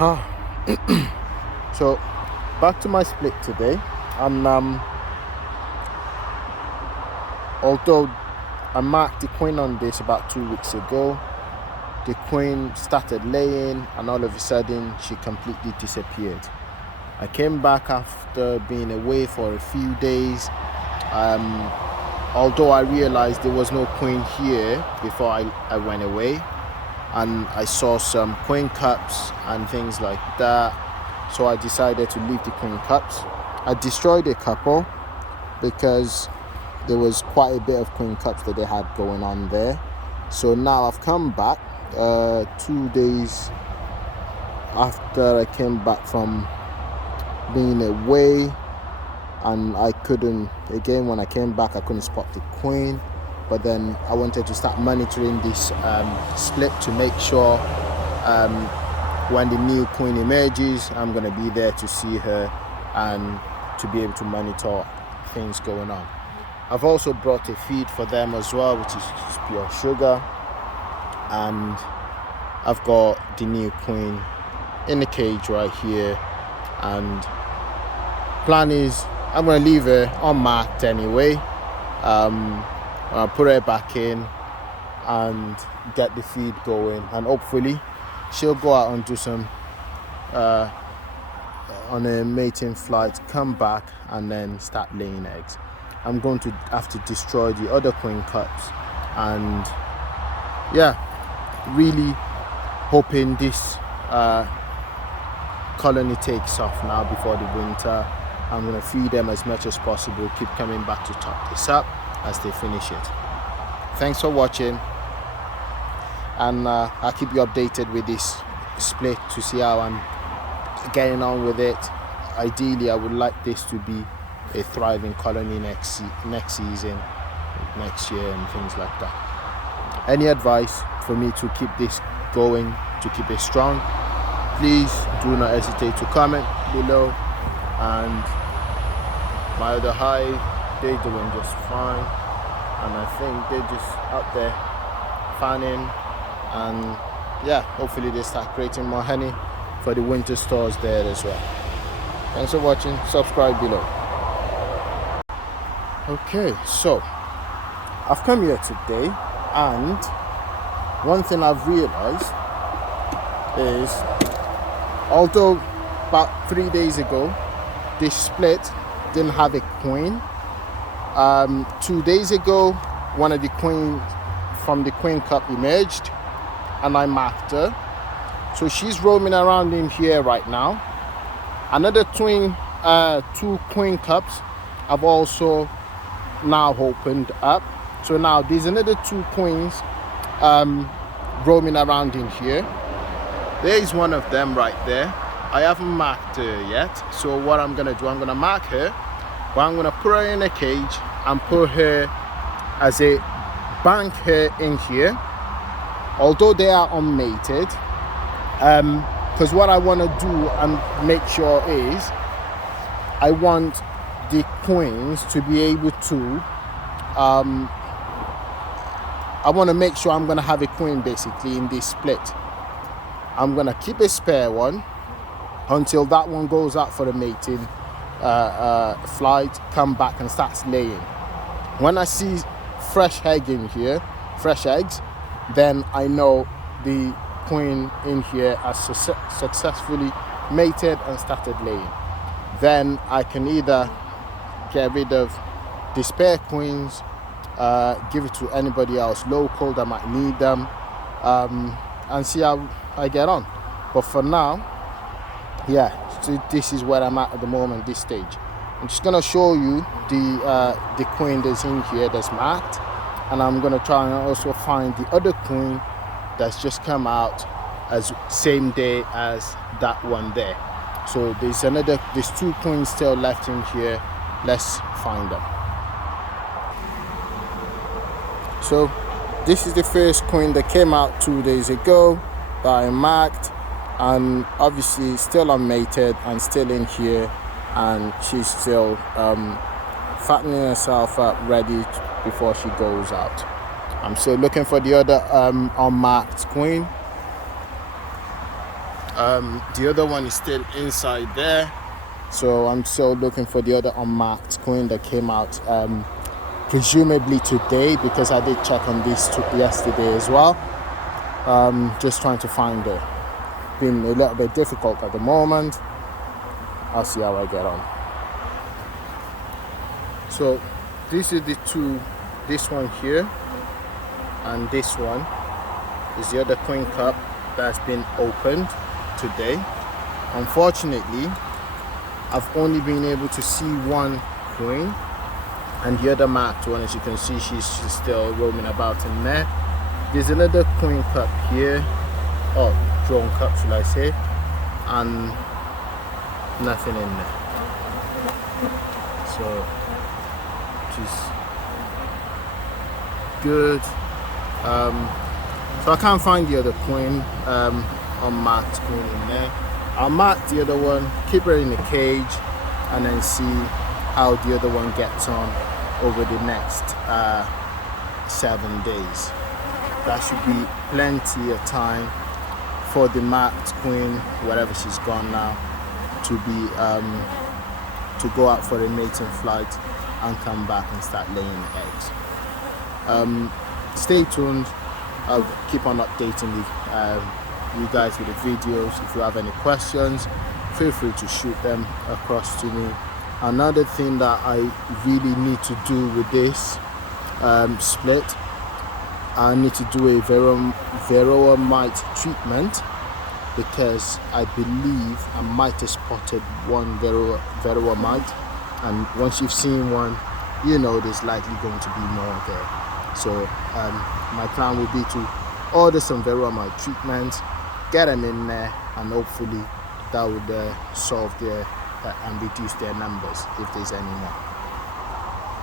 So back to my split today, and although I marked the queen on this about 2 weeks ago, the queen started laying and all of a sudden she completely disappeared. I came back after being away for a few days. Although I realized there was no queen here before I went away, and I saw some queen cups and things like that, so I decided to leave the queen cups. I destroyed a couple because there was quite a bit of queen cups that they had going on there. So now I've come back 2 days after I came back from being away, and I couldn't, again when I came back I couldn't spot the queen. But then I wanted to start monitoring this split to make sure when the new queen emerges, I'm going to be there to see her and to be able to monitor things going on. I've also brought a feed for them as well, which is just pure sugar. And I've got the new queen in the cage right here. And plan is I'm going to leave her unmarked anyway. I'll put her back in and get the feed going, and hopefully she'll go out and do some on a mating flight, come back and then start laying eggs. I'm going to have to destroy the other queen cups, and yeah, really hoping this colony takes off now before the winter. I'm going to feed them as much as possible, keep coming back to top this up as they finish it. Thanks for watching, and I'll keep you updated with this split to see how I'm getting on with it. Ideally I would like this to be a thriving colony next season, next year, and things like that. Any advice for me to keep this going, to keep it strong, please do not hesitate to comment below. And my other hive, they're doing just fine, and I think they're just out there fanning, and yeah, hopefully they start creating more honey for the winter stores there as well. Thanks for watching. Subscribe below. Okay, so I've come here today, and one thing I've realized is, although about 3 days ago this split didn't have a queen, 2 days ago one of the queens from the queen cup emerged and I marked her, so she's roaming around in here right now. Another two queen cups have also now opened up, so now there's another 2 queens roaming around in here. There is one of them right there. I haven't marked her yet, so what I'm gonna do, I'm gonna mark her, but I'm gonna put her in a cage and put her as a bank her in here, although they are unmated, because what I want to do and make sure is I want the queens to be able to I want to make sure I'm going to have a queen basically in this split. I'm going to keep a spare one until that one goes out for the mating flight, come back and starts laying. When I see fresh egg in here, fresh eggs, then I know the queen in here has successfully mated and started laying. Then I can either get rid of the spare queens, give it to anybody else local that might need them, and see how I get on. But for now, yeah, so this is where I'm at the moment, this stage. I'm just gonna show you the queen that's in here that's marked, and I'm gonna try and also find the other queen that's just come out as same day as that one there. So there's 2 queens still left in here. Let's find them. So this is the first queen that came out 2 days ago that I marked, and obviously still unmated and still in here, and she's still fattening herself up ready before she goes out. I'm still looking for the other unmarked queen. The other one is still inside there, so I'm still looking for the other unmarked coin that came out presumably today, because I did check on this yesterday as well. Just trying to find it. Been a little bit difficult at the moment. I'll see how I get on. So these are the two, this one here and this one is the other coin cup that's been opened today. Unfortunately, I've only been able to see one coin, and the other marked one, as you can see, she's still roaming about in there. There's another coin cup here, or drawn cup should I say, and nothing in there. So which is good. So I can't find the other coin, unmarked coin in there. I'll mark the other one, keep her in the cage, and then see how the other one gets on over the next 7 days. That should be plenty of time for the marked queen, wherever she's gone now, to be to go out for a mating flight and come back and start laying eggs. Stay tuned. I'll keep on updating you guys with the videos. If you have any questions, feel free to shoot them across to me. Another thing that I really need to do with this split, I need to do a varroa mite treatment, because I believe I might have spotted one varroa mite, and once you've seen one, you know there's likely going to be more there. So my plan will be to order some varroa mite treatment, get them in there, and hopefully that would solve their and reduce their numbers if there's any more.